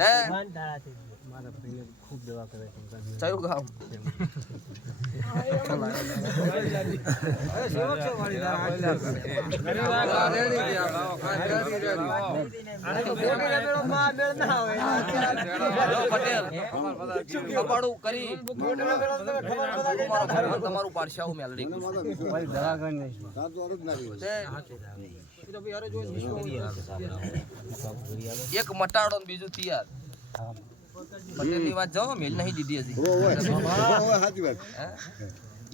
હે મારા ભાઈને ખૂબ દવા કરે છે ચાયું ગામ પટેલ કરી તમારું પાડશે આવું મેલડી દવા કરીને એક મટાડો ને બીજું તૈયાર પટેલ ની વાત જાઓ મેલ નહીં દીધી હજી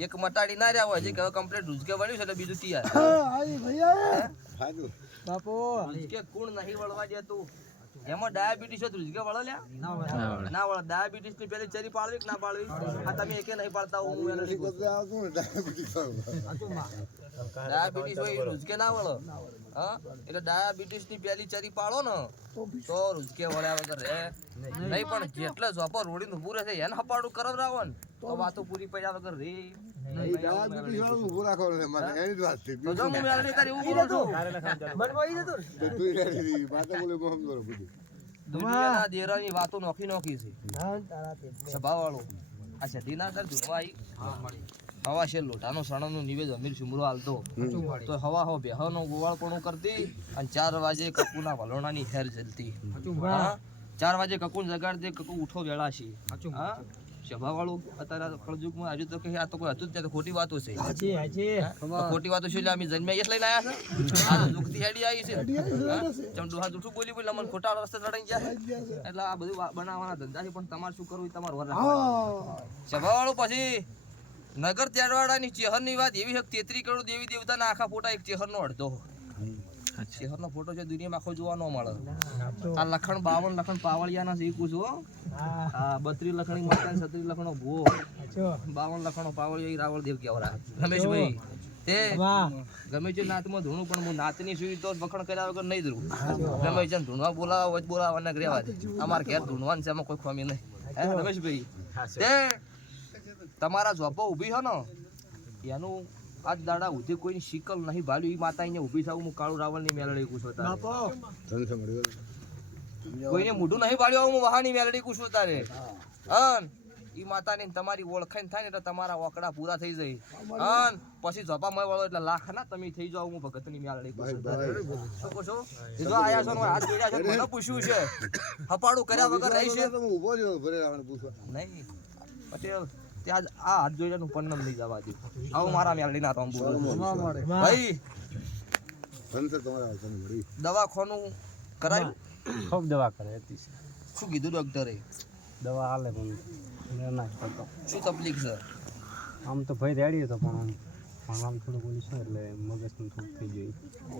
એક મટાડી ના રહ્યા હોય હજી કમ્પ્લીટ રૂજકે વળ્યું છે એટલે બીજું તૈયાર બાપુ રૂજકે કુણ નહીં વળવા દેતું એમાં ડાયાબિટીસ હોય રૂજકે વળો લ્યા ના વળો ડાયાબિટીસ ની પેલી ચરી પાડવી કે ના પાડવી આ તમે એકે નહીં પાડતા હું ડાયાબિટીસ હોય રૂજકે ના વળો હા એટલે ડાયાબિટીસ ની પેલી ચરી પાડો ને તો રૂજકે વળ્યા વગર રે નહીં પણ જેટલે જોપો રોડી નું પૂરે છે એને હપાડું કરાવરાવો ને તો વાતો પૂરી પડ્યા વગર રે દુનિયાના દેરાની વાતો નોખી નોખી છે સભા વાળો આ સધી ના કર ધુવાઈ હવા છે લોટાનો સણનો નિવેદ અમીર સુમરો હાલતો તો હવા હો બેહનો ગોવાળપણું કરતી અને 4 વાગે કકુના વલોણાની હેર જલતી 4 વાગે કકુન જગાડતી કકુ ઉઠો વેળાશી હા સભા વાળું અત્યારે કળજુગમાં હજુ તો કે આ તો કોઈ હતું જ નહીં, ખોટી વાતો છે. ખોટી વાતો છે એટલે અમે જન્મ્યા એટલે લઈને આવ્યા છે. આ દુખતી હેડી આવી છે ચમડું હાથ ઉઠું બોલી બોલી અમને ખોટા રસ્તે લડાઈ ગયા એટલે આ બધું બનાવવાના ધંધા છે. પણ તમારે શું કરવું તમારું વર સભા વાળું પછી નગર ત્યારવાડાની ચેહરની વાત એવી છે 33 કરોડ દેવી દેવતાના આખા ફોટા એક ચેહરનો અડધો ચેહરનો ફોટો છે દુનિયામાં આખો જોવા ન મળે. આ લખણ 52 લખણ પાવળિયાના શીખું છું. હા 32 લખણી માતા 36 લખણો ભૂવો 52 લખણો પાવળિયા રાવળ દેવ કેવરા રમેશભાઈ તે ગમે છે નાતમાં ધૂણું પણ હું નાતની સુઈ તો વખણ કર્યા વગર નહીં ધરું. ગમે છે ધૂણવા બોલાવા વચ બોલાવાના રહેવા દે. અમાર ઘેર ધૂણવાનું છે એમાં કોઈ ખમી નહીં. હે રમેશભાઈ તે તમારા જોપો ઊભી હો ને એનું આજ દાડા ઉધે કોઈની શિકલ નહીં ભાલ્યું. એ માતા અહીંયા ઊભી થાવ હું કાળુ રાવણની મેલડી કુછો તારે કોઈને મોઢું નહીં ભાળ્યું હું વહાની મેલડી કુછો તારે. અન ઈ માતાની તમારી ઓળખાણ થાય ને એટલે તમારા ઓકડા પૂરા થઈ જાય. અન પછી જોપા મય વાળો એટલે લાખ ના તમે થઈ જાવ હું ભગતની મેલડી કુછો તારે. શું કહો છો જો આયા છો હાથ જોડ્યા છે મને પૂછ્યું છે હપાડું કર્યા વગર રહી છે ઊભો જો ભરે રાવણ પૂછવા નહીં પટેલ ત્યાં આ હાથ જોઈવાનું પન્નમ નહીં જવા દે. આવું મારા મેલડી ના તમ બોલો ભાઈ દવાખાનું કરાયું ખૂબ દવા કરે હતી. શું કીધું ડોક્ટરે? દવા હાલે પણ ના કરતો. શું તકલીફ છે? આમ તો ભાઈ રેડી હતો પણ આમ થોડું બોલું છે એટલે મગજનું થોડું થઈ ગયું.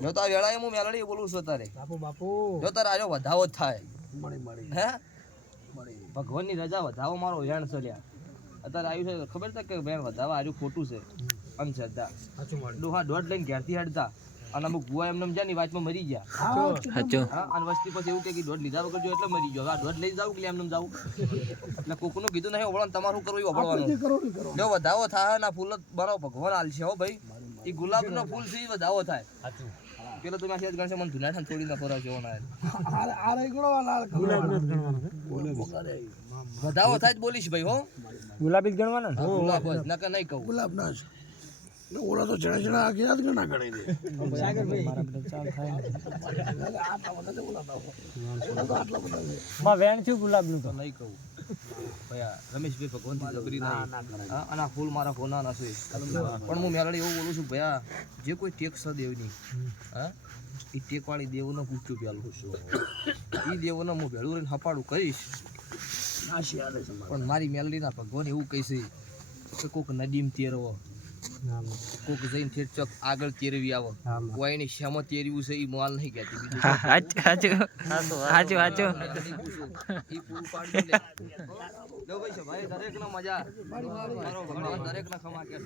જો તાર વેળાએ હું મેલડી બોલું છું તારે બાપુ જો તાર આજો વધાવો જ થાય મળી હે ભગવાનની રજા વધાવો મારો હેણ ચલ્યા અત્યારે આવ્યું છે ખબર છે કે બેન વધાવા આવ્યું ખોટું છે અંધશ્રદ્ધા. ડોહા દોઢ લઈને ઘેરથી હડતા અને અમુક ભુવા એમને જ્યાં ની વાતમાં મરી ગયા. અને વસ્તી પછી એવું કે દોઢ લીધા વગર જો એટલે મરી ગયો. આ દોઢ લઈ જાવ કે એમને જાવ એટલે કોકનું કીધું નહીં ઓબળવાનું તમારું કરવું એ ઓબળવાનું. જો વધાવો થાય ના ફૂલ બનાવો ભગવાન હાલશે હો ભાઈ. એ ગુલાબનો ફૂલ છે એ વધાવો થાય. પેલો તમે આશીર્વાદ ગણશે મને ધુનાઠાન થોડી ના ફોરા જેવો ના વધાવો થાય જ બોલીશ ભાઈ હો. ગુલાબી જ ગણવાના ને ગુલાબ જ નકર નહીં કહું ગુલાબ ના જ ઓલા તો ચણા ચણા આખી રાત ગણા ગણી દે. વેણ થયું ગુલાબનું તો નહીં કહું ભયા રમેશભાઈ ભગવાનથી જબરી નહીં. અને આ ફૂલ મારા હોના નથી પણ હું મેલડી એવું બોલું છું ભયા જે કોઈ ટેક છે દેવની હા એ ટેકવાળી દેવનો પૂછ્યું પેલું છું એ દેવોને હું ભેળું રહીને હપાડું કરીશ. પણ મારી મેલડીના ભગવાન એવું કહીશે કે કોક નદીમ તેરવો કોક જઈને ઠેઠ ચોક આગળ તેરવી આવો કોઈની શ્યામો તેરવ્યું છે એ મોલ નહીં કહેતી. દરેકનો મજા દરેકના ખમા કે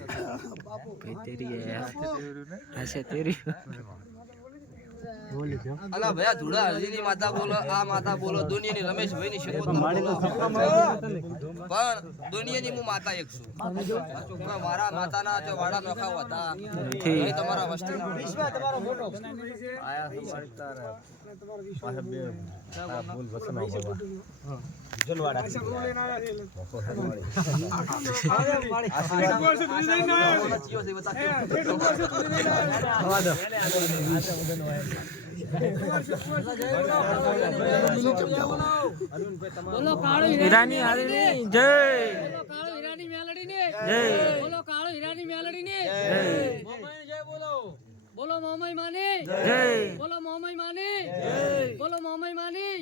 અલા ભયા ધુડા હરજીની માતા બોલો આ માતા બોલો દુનિયાની રમેશભાઈ ની શિકોત બોલો પણ દુનિયાની હું માતા એક છું. મારા માતાના જો વાડા નોખા હતા તમારા વસ્તી તમારો મોટો આયા બોલો કાળો હીરાની હાલની જય. બોલો કાળો હીરાની મેલડીની જય. બોલો કાળો હીરાની મેલડીની જય. બોલો મોમઈ માની જય. બોલો મોમઈ માની જય. બોલો મોમઈ માની